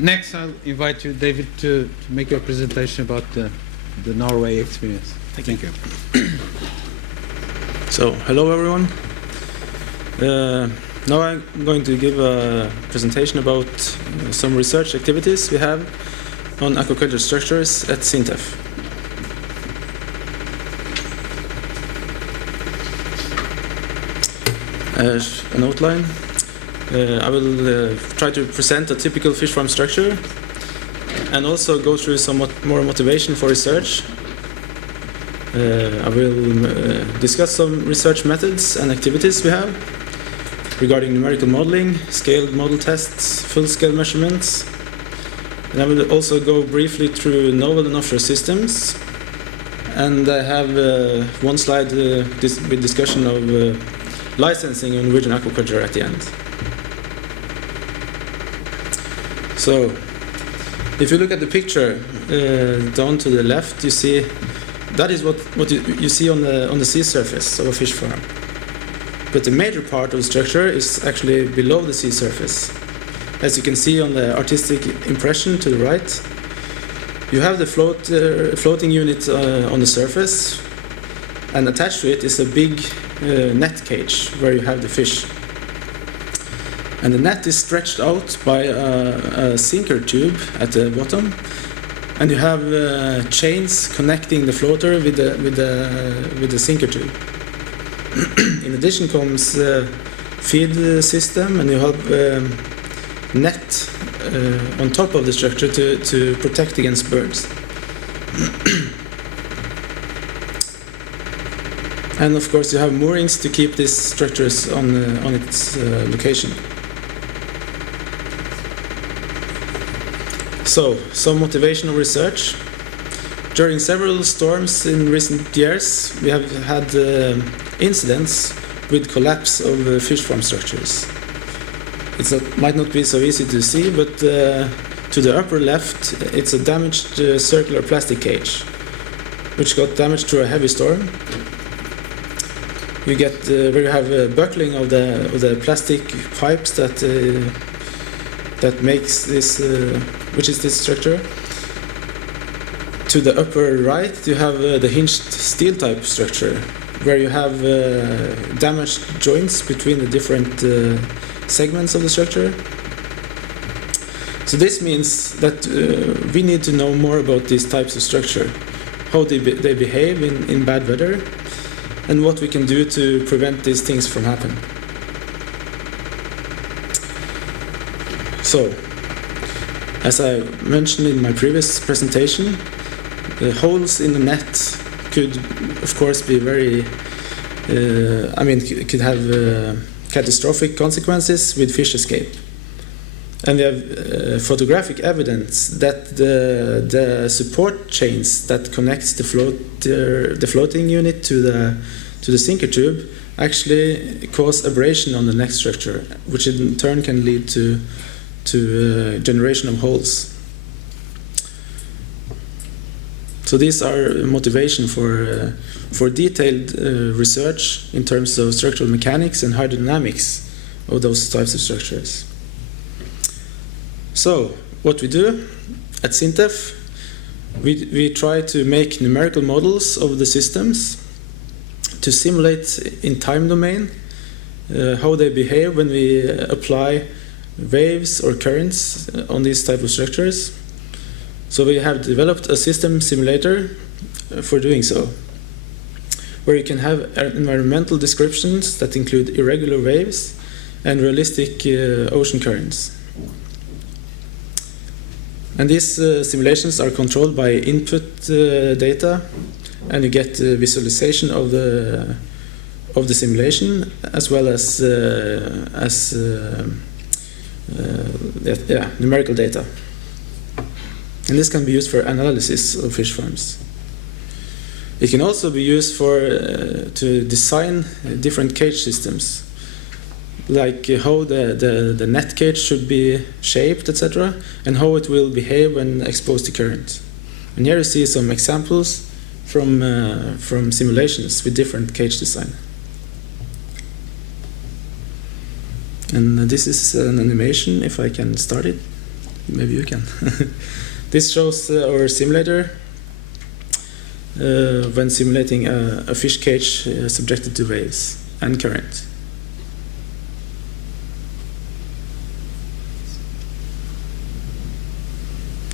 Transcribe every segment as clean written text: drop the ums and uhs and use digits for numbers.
Next, I'll invite you, David, to make your presentation about the Norway experience. Thank you. So, hello everyone. Now I'm going to give a presentation about some research activities we have on aquaculture structures at SINTEF. As an outline, I will try to present a typical fish farm structure and also go through some more motivation for research. I will discuss some research methods and activities we have regarding numerical modeling, scaled model tests, full-scale measurements. And I will also go briefly through novel and offshore systems. And I have one slide with discussion of licensing in Norwegian aquaculture at the end. So, if you look at the picture down to the left, you see that is what you see on the sea surface of a fish farm. But the major part of the structure is actually below the sea surface. As you can see on the artistic impression to the right, you have the floating unit on the surface, and attached to it is a big net cage where you have the fish. And the net is stretched out by a sinker tube at the bottom, and you have chains connecting the floater with the sinker tube. In addition comes feed system, and you have net on top of the structure to protect against birds. And of course you have moorings to keep these structures on its location. So, some motivational research. During several storms in recent years, we have had incidents with collapse of fish farm structures. It might not be so easy to see, but to the upper left, it's a damaged circular plastic cage, which got damaged through a heavy storm. You get where you have buckling of the plastic pipes that makes this, which is this structure. To the upper right, you have the hinged steel type structure, where you have damaged joints between the different segments of the structure. So this means that we need to know more about these types of structure, how they behave in bad weather, and what we can do to prevent these things from happening. So, as I mentioned in my previous presentation, the holes in the net could, of course, be very, could have catastrophic consequences with fish escape. And we have photographic evidence that the support chains that connects the floating unit to the sinker tube actually cause abrasion on the neck structure, which in turn can lead to generation of holes. So these are motivation for detailed research in terms of structural mechanics and hydrodynamics of those types of structures. So what we do at SINTEF, we try to make numerical models of the systems to simulate in time domain how they behave when we apply waves or currents on these type of structures. So we have developed a system simulator for doing so, where you can have environmental descriptions that include irregular waves and realistic ocean currents. And these simulations are controlled by input data, and you get visualization of the simulation as well as numerical data. And this can be used for analysis of fish farms. It can also be used to design different cage systems, like how the net cage should be shaped, etc., and how it will behave when exposed to current. And here you see some examples from simulations with different cage design. And this is an animation, if I can start it. maybe you can. This shows our simulator when simulating a fish cage subjected to waves and current.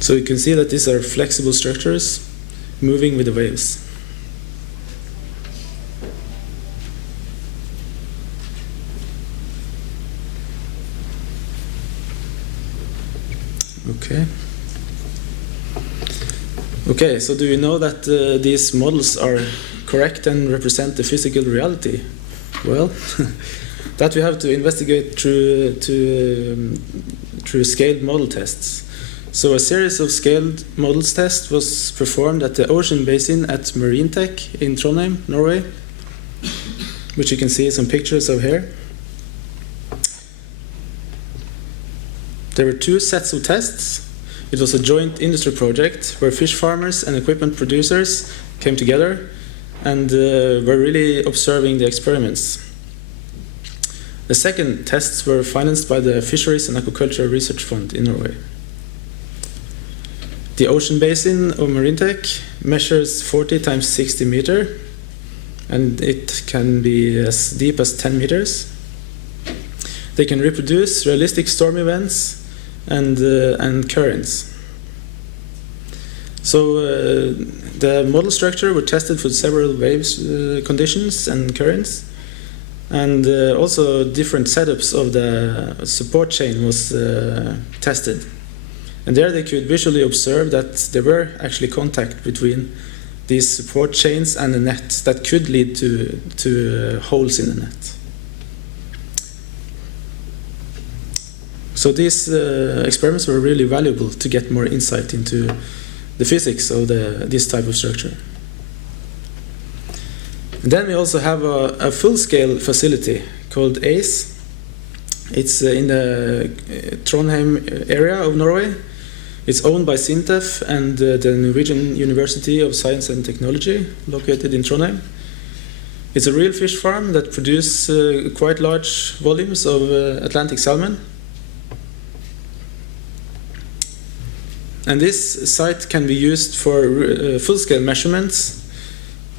So you can see that these are flexible structures moving with the waves. Okay. Okay, so do you know that these models are correct and represent the physical reality? Well, that we have to investigate through scaled model tests. So a series of scaled models tests was performed at the ocean basin at Marine Tech in Trondheim, Norway, which you can see some pictures of here. There were 2 sets of tests. It was a joint industry project where fish farmers and equipment producers came together and were really observing the experiments. The second tests were financed by the Fisheries and Aquaculture Research Fund in Norway. The ocean basin of Marine Tech measures 40 times 60 meter, and it can be as deep as 10 meters. They can reproduce realistic storm events and currents. So the model structure were tested for several waves conditions and currents, and also different setups of the support chain was tested. And there they could visually observe that there were actually contact between these support chains and the net that could lead to holes in the net. So these experiments were really valuable to get more insight into the physics of this type of structure. And then we also have a full-scale facility called ACE. It's in the Trondheim area of Norway. It's owned by SINTEF and the Norwegian University of Science and Technology, located in Trondheim. It's a real fish farm that produces quite large volumes of Atlantic salmon. And this site can be used for full-scale measurements,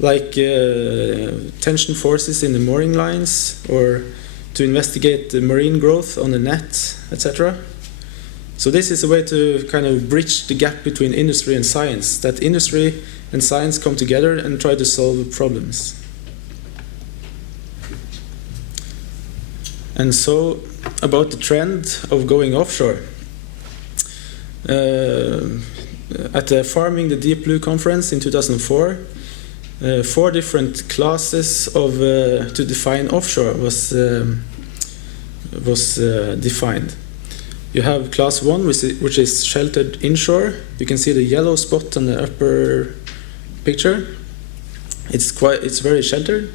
like tension forces in the mooring lines, or to investigate the marine growth on the net, etc. So this is a way to kind of bridge the gap between industry and science, that industry and science come together and try to solve problems. And so, about the trend of going offshore. At the Farming the Deep Blue conference in 2004, 4 different classes of to define offshore was defined. You have class 1, which is sheltered inshore. You can see the yellow spot on the upper picture. It's very sheltered.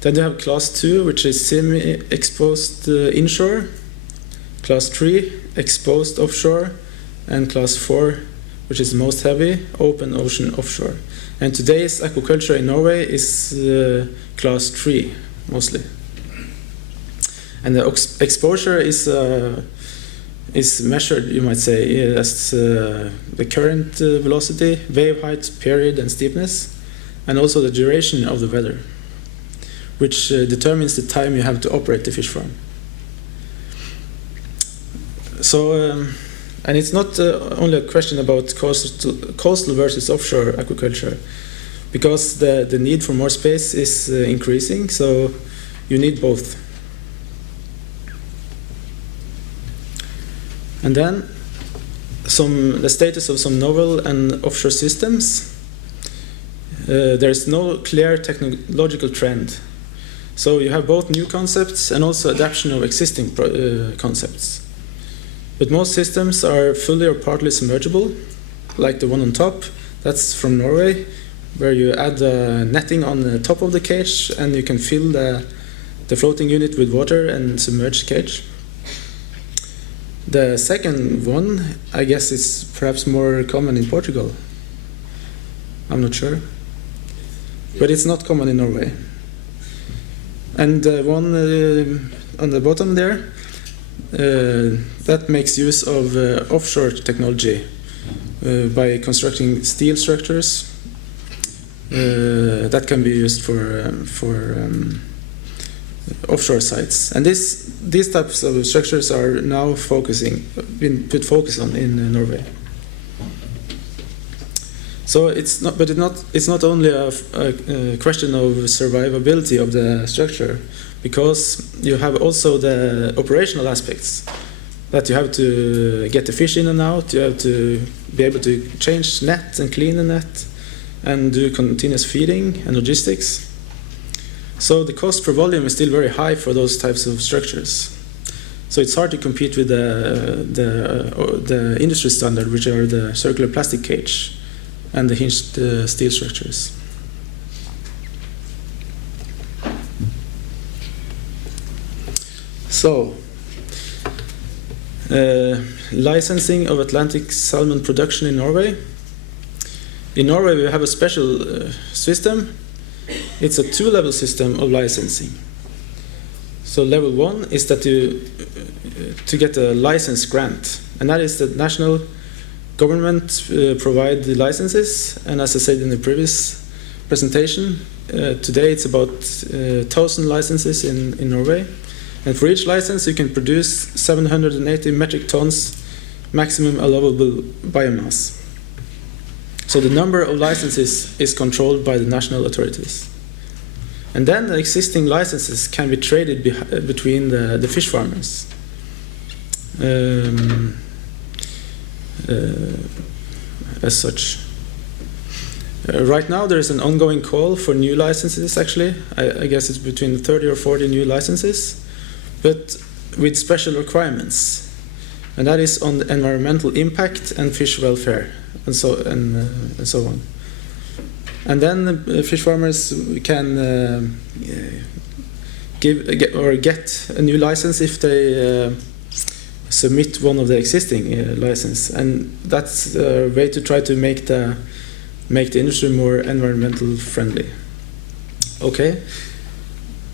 Then you have class 2, which is semi-exposed inshore. Class 3, exposed offshore. And class 4, which is most heavy, open ocean offshore. And today's aquaculture in Norway is class 3, mostly. And the exposure is measured, you might say, as the current velocity, wave height, period, and steepness, and also the duration of the weather, which determines the time you have to operate the fish farm. So, and it's not only a question about coastal versus offshore aquaculture, because the need for more space is increasing, so you need both. And then the status of some novel and offshore systems. There is no clear technological trend. So you have both new concepts and also adaptation of existing concepts. But most systems are fully or partly submergible, like the one on top. That's from Norway, where you add netting on the top of the cage and you can fill the floating unit with water and submerge the cage. The second one, I guess, is perhaps more common in Portugal. I'm not sure. But it's not common in Norway. And one on the bottom there, that makes use of offshore technology by constructing steel structures that can be used for offshore sites. And these types of structures are now been put focus on in Norway. So it's not only a question of survivability of the structure, because you have also the operational aspects, that you have to get the fish in and out, you have to be able to change net and clean the net and do continuous feeding and logistics. So the cost per volume is still very high for those types of structures. So it's hard to compete with the industry standard, which are the circular plastic cage and the hinged steel structures. So, licensing of Atlantic salmon production in Norway. In Norway we have a special system. It's a two-level system of licensing. So level 1 is that to get a license grant, and that is that national government provide the licenses, and as I said in the previous presentation, today it's about 1,000 licenses in Norway. And for each license you can produce 780 metric tons maximum allowable biomass. So the number of licenses is controlled by the national authorities. And then the existing licenses can be traded between the fish farmers. As such. Right now there is an ongoing call for new licenses actually. I guess it's between 30 or 40 new licenses, but with special requirements. And that is on the environmental impact and fish welfare and so on. And then the fish farmers can get a new license if they submit one of the existing license, and that's a way to try to make the industry more environmental friendly. Okay,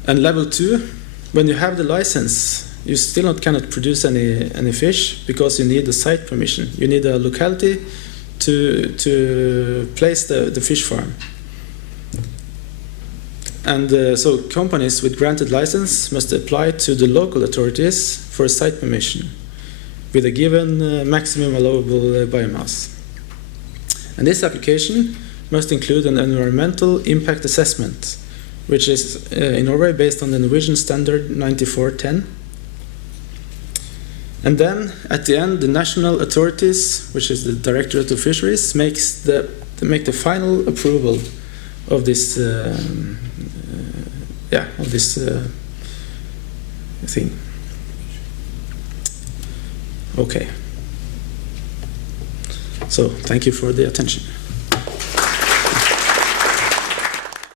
and level 2, when you have the license, you still cannot produce any fish because you need a site permission. You need a locality to place the fish farm. And so companies with granted license must apply to the local authorities for a site permission with a given maximum allowable biomass. And this application must include an environmental impact assessment, which is in Norway based on the Norwegian standard 9410. And then at the end, the national authorities, which is the Directorate of Fisheries, make the final approval of this thing. Okay. So thank you for the attention.